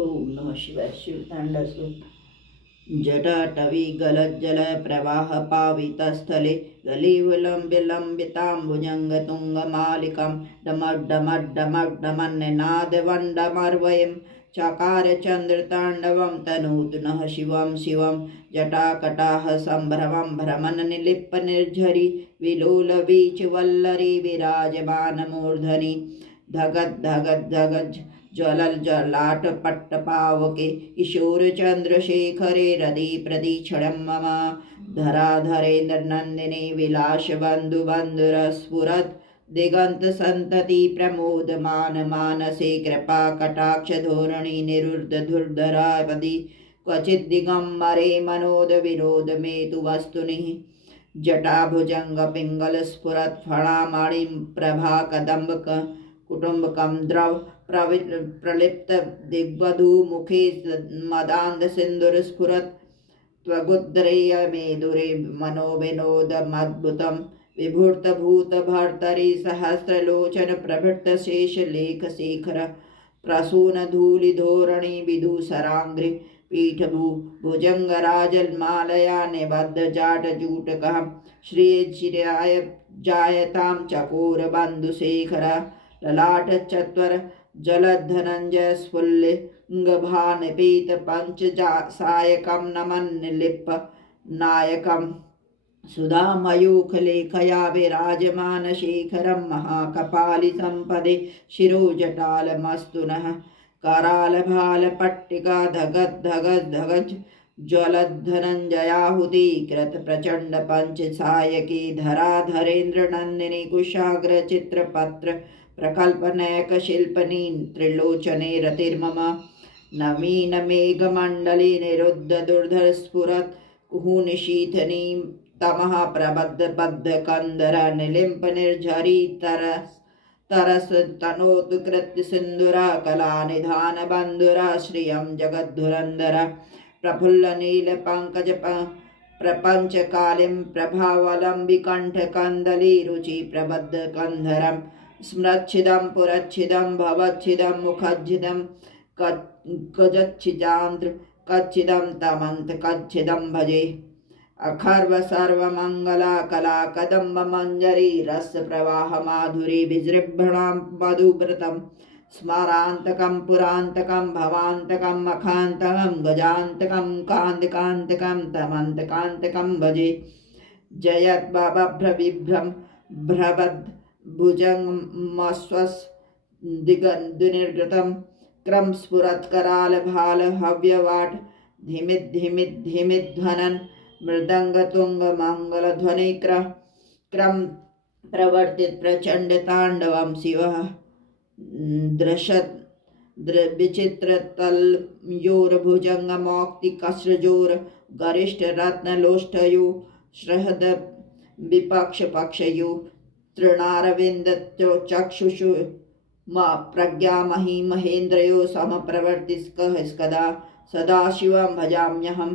ओम नमः शिवाय। शिवतांडव स्तोत्र। जटाटवी गलज्जल प्रवाह पावितस्थले गलीवलम्बिताम्बुजङ्गतुङ्गमालिकां डमड्डमड्डमड्डमन्निनादवण्डमर्वयं चकार चन्द्रताण्डवं तनोतु नः शिवं शिवं। जटाकटाः सम्भ्रमं भ्रमन् निलिप्प निर्झरि विलोलवीचवल्लरी विराजमानमूर्धनि धगद् धगद् धगज् ज्वलल जलाट पट्टपावके किशोर चंद्रशेखरे रदि प्रदीक्षणं मम धराधरेन्द्र नंदिनी विलास बंधु बंधुर स्फुरत् दिगंत संतति प्रमोदमान मानसे कृपा कटाक्ष धोरणी निरुद्ध धुर्धरापदि क्वचित् दिगंबरे मनोद विनोद मे तु वस्तुनि जटाभुजंग पिंगल स्फुरत् फणामणिं प्रभा कदम्ब कुटुम्बकं द्रव प्रलिप्त दिग्वधू मुखे मदान्ध सिंदूर स्फुरत् त्वगुद्रेय मेदुरे मनोविनोदमद्भुतं विभूत भूत भर्तरि सहस्रलोचन प्रभृत शेष लेख शेखर प्रसून धूलि धोरणी विदूसरांग्रि पीठभू भुजंगराजन्मालया निबद्ध जाट जूटकः श्रीचिराय जायतां चकोर बन्धुशेखर ललाट चत्वर जलधनंजय स्फुल्लिंगभानपीत पंच सायकं नमन्निलिप्प नायकं सुधामयूखलेखया विराजमान शेखरं महाकपालि संपदे शिरोजटालमस्तु नः करालभालपट्टिका धगद् धगद् धगज् ज्वलद्धनञ्जयाहुति कृत प्रचंड पंच सायकी धराधरेन्द्र नंदिनी कुशाग्र चित्रपत्र प्रकल्पनैक शिल्पनी त्रिलोचने रतिर्मम नवीन मेघमण्डले निरुद्ध दुर्धर स्फुरत् कुहुनिशीथनी तमः प्रबद्ध बद्ध कंदर निलिम्प निर्झरी तरस तनोतु कृत्य सिंधुरा कला निधान बंधुरा श्रियं जगद्धुरंधर प्रफुल्ल नील पंकज प्रपंच कालिं प्रभावलंबिकंठ कंदली रुचि प्रबद्ध कंधरम स्मृच्छिदं पुरच्छिदं भवच्छिदं मुखच्छिदं कजच्छिदांध्र कच्छिदं तमन्त कच्छिदं भजे अखर्व सर्वमंगला कला कदम्ब मंजरी रस प्रवाह माधुरी विजृंभणां मधुव्रतं स्मरान्तकं पुरान्तकं भवान्तकं मखान्तकं गजान्तकं कान्तिकान्तकं तमन्तकान्तकं भजे जयद्बभ्रविभ्रं भ्रवद् भुजङ्गमश्वस् दिगन्धुनिर्गतं क्रम स्फुरत्कराल भाल हव्यवाट धिमित धिमित धिमित ध्वनन मृदंग तुंग मंगल ध्वनि क्रम प्रवर्तित प्रचंड तांडवम शिवः दृशत विचित्र तल योर भुजंग मौक्ति कसृजोर गरिष्ठ रत्न लोष्ठयो श्रहद विपक्ष पक्षयो तृणारविंद चक्षुषु प्रज्ञा मही महेन्द्रयो समप्रवर्तिस्कदा सदाशिवं भजाम्यहम्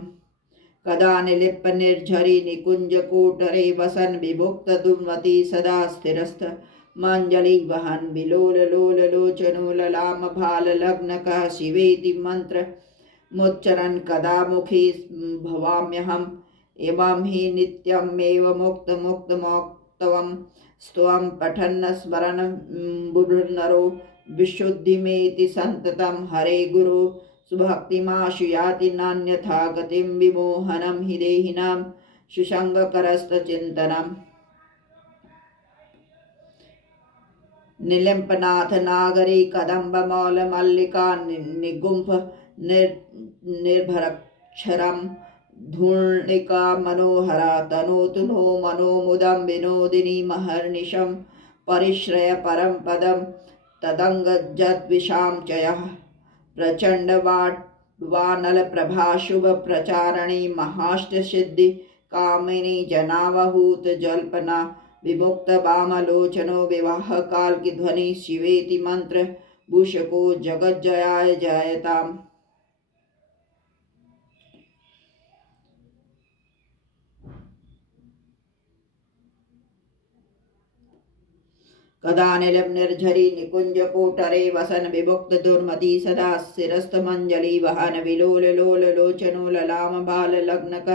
कदा निलिप्प निर्झरि निकुंज कोटरे वसन विभुक्त दुर्मति सदा स्थिरस्थ मांजलि वहन विलोल लोल लोचनो ललाम भाल लग्न कः शिवेति मंत्र मुच्चरन् कदा मुखी भवाम्यहम् एवं हि नित्यमेव मुक्त मुक्त मोक्तवम् स्तवं पठन्न स्मरन् बुधुर्नरो विशुद्धिमेति संततं हरे गुरु सुभक्तिमाशु याति नान्यथा गतिं विमोहनं हि देहिनां सुसंगकरस्तचिन्तनम् निलिम्पनाथ नागरी कदम्ब मौल मल्लिका निगुंफ निर्भरक्षरम् धूर्णिका मनोहरा तनोतु नो मनोमुदं विनोदिनी महर्निशं परिश्रय परम पदं तदंगजद्विषां च यः प्रचंड वानल प्रभा शुभ प्रचारणी महाष्टसिद्धि कामिनी जनावहूत जल्पना विमुक्त वामलोचनो विवाह काल की ध्वनि शिवेति मंत्र भूषको जगज्जयाय जायताम् कदानिलं निर्झरी निकुञ्जकोटरे वसन विमुक्तदुर्मती सदा शिरस्तमञ्जलि वहन विलोललोललोचनो ललामबाललग्नक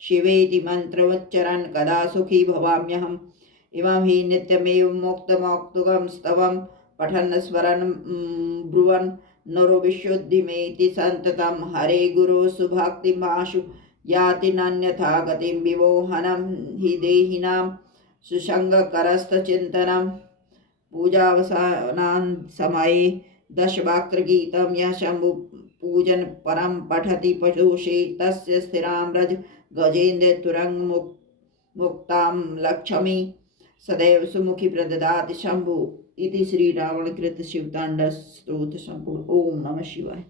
शिवेति मन्त्रमुच्चरन् कदा सुखी भवाम्यहम् इमं हि नित्यमेव मुक्तमौक्तुकं स्तवं पठन् स्मरन् ब्रुवन् नरो विशुद्धिमेति सन्ततं हरे गुरो सुभक्तिमाशु याति नान्यथा गतिं विमोहनं हि देहिनां सुसङ्गकरस्थचिन्तनं पूजावसानान् दशवाक्त्रगीतं यः शम्भु पूजन परं पठति पशुषे तस्य स्थिरां व्रज गजेन्द्र तुरंग मुक्तां लक्ष्मी सदैव सुमुखी प्रददाति शंभु। इति श्री रावण कृत शिवतांडव स्तोत्र संपूर्ण। ओम नमः शिवाय।